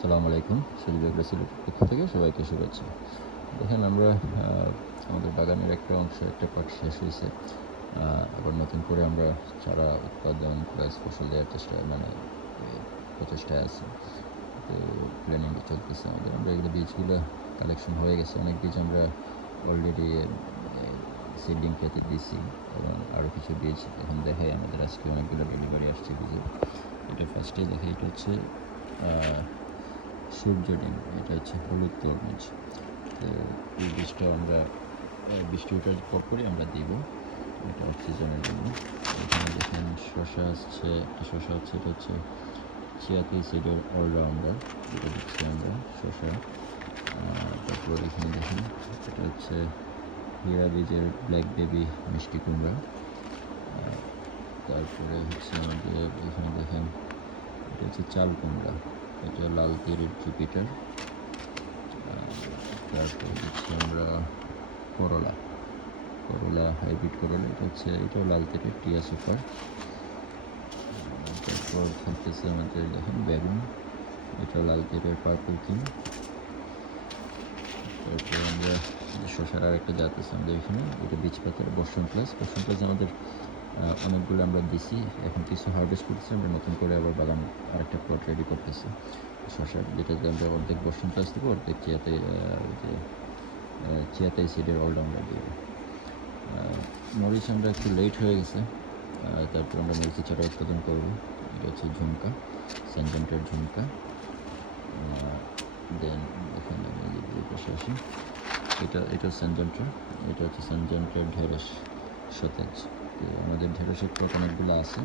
সালাম আলাইকুম শরীফ সিলেটের পক্ষ থেকে সবাইকে শুভেচ্ছা। দেখেন আমরা আমাদের বাগানের একটা অংশ, একটা পার্ট শেষ হয়েছে। আবার নতুন করে আমরা চারা উৎপাদন প্লাস ফসল দেওয়ার চেষ্টা মানে প্রচেষ্টায় আছি। তো প্ল্যানিং চলতেছে আমাদের। আমরা এগুলো বীজগুলো কালেকশন হয়ে গেছে। অনেক বীজ আমরা অলরেডি সিডিং খেতে দিছি এবং আরও কিছু বীজ এখন দেখাই। আমাদের আজকে অনেকগুলো ডেলিভারি আসছে বীজের। এটা ফার্স্টেই দেখে এটা হচ্ছে সূর্য ডিম এটা হচ্ছে হলুদ তরমুজ তো এই বীজটা আমরা আহ, বৃষ্টি ওঠার পর পরই আমরা দিব। এটা অক্সিজেনের জন্য। এখানে দেখেন শশা আসছে। একটা শশা হচ্ছে এটা হচ্ছে চিয়াতি সিডের অলরাউন্ডার এটা দিচ্ছি আমরা শশা তারপর এখানে দেখেন এটা হচ্ছে হীরা বীজের ব্ল্যাক বেবি মিষ্টি কুমড়া। তারপরে হচ্ছে আমাদের এখানে দেখেন এটা হচ্ছে চাল কুমড়া। এটা লাল তীরের জুপিটার তারপরে হচ্ছে আমরা করলা। করলা হাইব্রিড করলা, এটা হচ্ছে, এটাও লাল তীরের টিয়া সুপার। তারপর থাকতেছে আমাদের দেখেন বেগুন। এটা লাল তীরের পার্পল কিং তারপর আমরা যে শসার আর একটা জাত আছে আমাদের এখানে, এটা বীজ পাতার বর্ষণ প্লাস বর্ষণ প্লাস আমাদের অনেকগুলো আমরা দিছি এখন কিছু হারভেস্ট করতেছি আমরা নতুন করে আবার বাগান আরেকটা প্লট রেডি করতেছি। শসার যেটাতে আমরা অর্ধেক বর্ষণ প্লাস দেবো অর্ধেক চিয়াতে যে চিয়াতে সিডের অলরাউন্ডার আহ, মরিচ আমরা একটু লেট হয়ে গেছে। তারপর আমরা মরিচের চারা উৎপাদন করব। এটা হচ্ছে ঝুমকা স্যানজেন্টের ঝুমকা। দেন এখানে আমি পাশে আসি। এটা এটা স্যানজেন্টার এটা হচ্ছে স্যানজেন্টার ঢেঁড়স। সতেজ। তো আমাদের ঢেঁড়সের প্লট অনেকগুলো আছে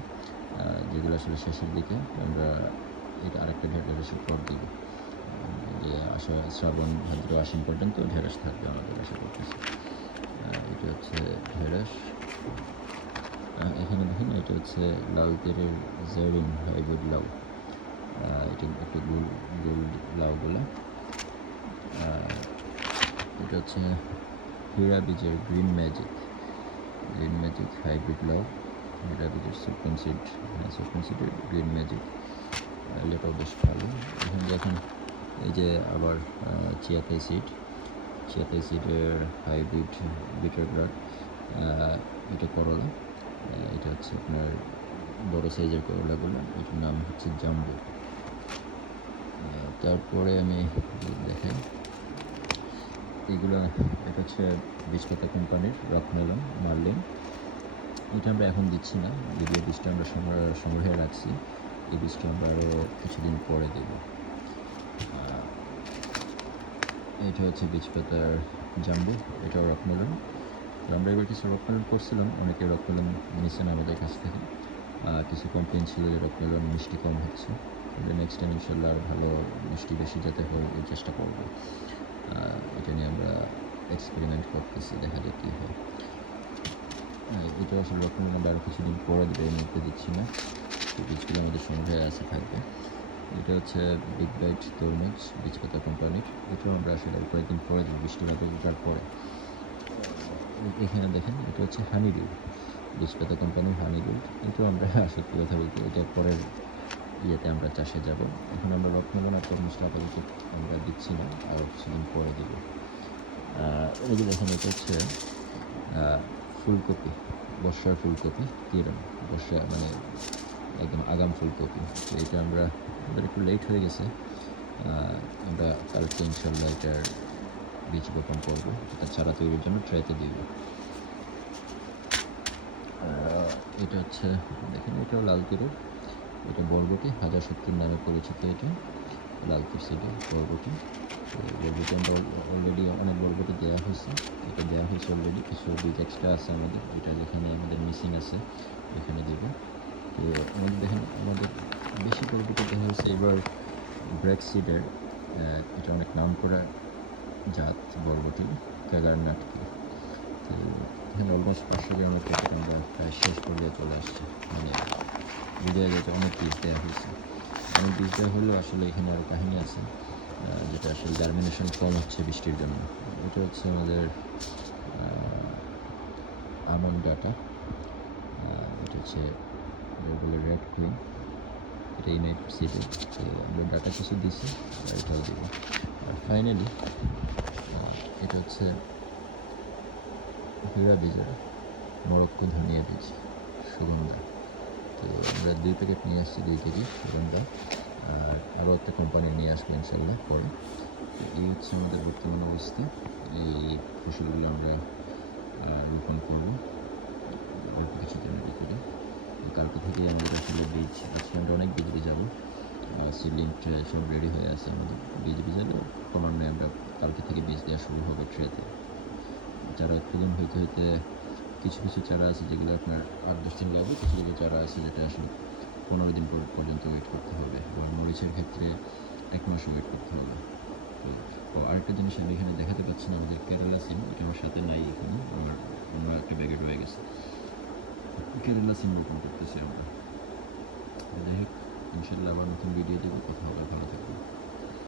যেগুলো আসলে শেষের দিকে আমরা এটা আরেকটা ঢেঁড়সের প্লট দিব। যে আশা শ্রাবণ, ভাদ্র, আশ্বিন পর্যন্ত ঢেঁড়স থাকবে আমাদের আশা করতেছি। এটা হচ্ছে ঢেঁড়স। এখানে দেখেন, এটা হচ্ছে লাল তেরের জেরিন হাইব্রিড লাউ। এটা একটু গোল গোল আর এটা হচ্ছে হীরা বীজের green magic. Green magic hybrid লাউ হীরা বীজের সুপন সিড হ্যাঁ সিডের গ্রিন ম্যাজিক এটাও বেশ ভালো। এখানে দেখেন, এই যে আবার Chia Tai seed Chia Tai সিডের hybrid bitter gourd এটা করলা। এটা হচ্ছে আপনার বড় সাইজের করলাগুলো, এটার নাম হচ্ছে জাম্বু তারপরে আমি দেখাই। এগুলো, এটা হচ্ছে বীজপাতা কোম্পানির রকমেলন মার্লিন। এটা আমরা এখন দিচ্ছি না, যদিও বীজটা আমরা সংগ্রহ- রাখছি, এই বীজটা আমরা আরও কিছুদিন পরে দেব। এটা হচ্ছে বীজপাতার জাম্বু, এটাও রকমেলন আমরা এবার কিছু রকমেলন করছিলাম, অনেকে রকমেলন নিয়েছেন আমাদের কাছ থেকে। কিছু কমপ্লেন ছিল যে রকমেলন মিষ্টি কম হচ্ছে। নেক্সট টাইম ইনশাল্লাহ আরও ভালো মিষ্টি বেশি যাতে হয়, এই চেষ্টা করব। এটা নিয়ে আমরা এক্সপেরিমেন্ট করতেছি, দেখা যাক কী হয়। এটা আসলে আমরা আরও কিছুদিন পরে দেবে মুহূর্তে দিচ্ছি না। বীজগুলো আমাদের সংগ্রহে আছে থাকবে। এটা হচ্ছে বিগ বাইট তরমুজ বীজপাতা কোম্পানির এটাও আমরা আসলে কয়েকদিন পরে দেবো, বৃষ্টি বাদল ওঠার পরে। এখানে দেখেন, এটা হচ্ছে হানি ডিউ বীজপাতা কোম্পানির হানি ডিউ এটাও আমরা আসলে কথা বলতে, এটা পরের ইয়েতে আমরা চাষে যাব। এখন আমরা রত্নবন তরমুজটা আপাতত আমরা দিচ্ছি না, আর কিছুদিন পরে দিব। এই যে দেখেন, এটা হচ্ছে ফুলকপি, বর্ষার ফুলকপি, কিরম? বর্ষা মানে একদম আগাম ফুলকপি। তো এটা আমরা, আমাদের একটু লেট হয়ে গেছে। আমরা কালকে ইনশাল্লাহ এটার বীজ বপন করব। এটা চারা তৈরির জন্য ট্রাইতে দিব। এটা হচ্ছে, দেখেন, এটাও লাল তীরের এটা বরবটি, হাজার সত্তর নামে পরিচিত এটা লাল তীর সিডে বরবটি বরবটি আমরা অলরেডি অনেক বরবটি দেওয়া হয়েছে। এটা দেওয়া হয়েছে অলরেডি কিছু বীজ এক্সট্রা আছে আমাদের এটা যেখানে আমাদের মিসিং আছে, এখানে দেব। তো আমাদের দেখেন, আমাদের বেশি বরবটি দেওয়া হয়েছে এবার ব্রেক সিডের এটা অনেক নাম করা জাত বরবটি কাগার নাটকি তো এখানে অলমোস্ট পাঁচশো গ্রামের প্যাকেট আমরা প্রায় শেষ পর্যায়ে চলে আসছে। মানে বোঝা যায় যে অনেক বীজ দেওয়া হয়েছে। অনেক বীজ দেওয়া হলেও আসলে এখানে আরও কাহিনী আছে যেটা আসলে জার্মিনেশন কম হচ্ছে বৃষ্টির জন্য। এটা হচ্ছে আমাদের আমন ডাটা। এটা হচ্ছে বলে রেড কুইন এটা ইউনাইটেড সিটি তো আমরা ডাটা কিছু দিছি আর এটাও দিব। আর ফাইনালি এটা হচ্ছে হিরা বীজের মরক্কো ধনিয়া বীজ, সুগন্ধা। তো আমরা দুই প্যাকেট নিয়ে আসছি, দুই কেজি সুগন্ধা আর আরও একটা কোম্পানি নিয়ে আসব ইনশাল্লাহ পরে। এই হচ্ছে আমাদের বর্তমান অবস্থা। এই ফসলগুলো আমরা রোপণ করব। অল্প কিছু দিনের ভিতরে কালকে থেকেই আমাদের আসলে বীজ আজকে আমরা অনেক বীজ যাব সিলিং ট্রে সব রেডি হয়ে আছে আমাদের। বীজ বীজালে ক্রমান্বয়ে আমরা কালকে থেকে বীজ দেওয়া শুরু হবে ট্রেতে চারা উৎপাদন হইতে হইতে কিছু কিছু চারা আছে যেগুলো আপনার আট দশ দিন লাগবে কিছু কিছু চারা আছে যেটা আসলে পনেরো দিন পর পর্যন্ত ওয়েট করতে হবে আবার মরিচের ক্ষেত্রে এক মাস ওয়েট করতে হবে। তো, ও, আরেকটা জিনিস আমি এখানে দেখাতে পাচ্ছি না, আমাদের কেরালা সিম এটা আমার সাথে নাই এখানে, আমার অন্য একটা ব্যাগে রয়ে গেছে। কেরালা সিম রোপণ করতেছি আমরা। যাই হোক, ইনশাল্লাহ আবার নতুন ভিডিও দেবো কথা হবে, ভালো থাকবে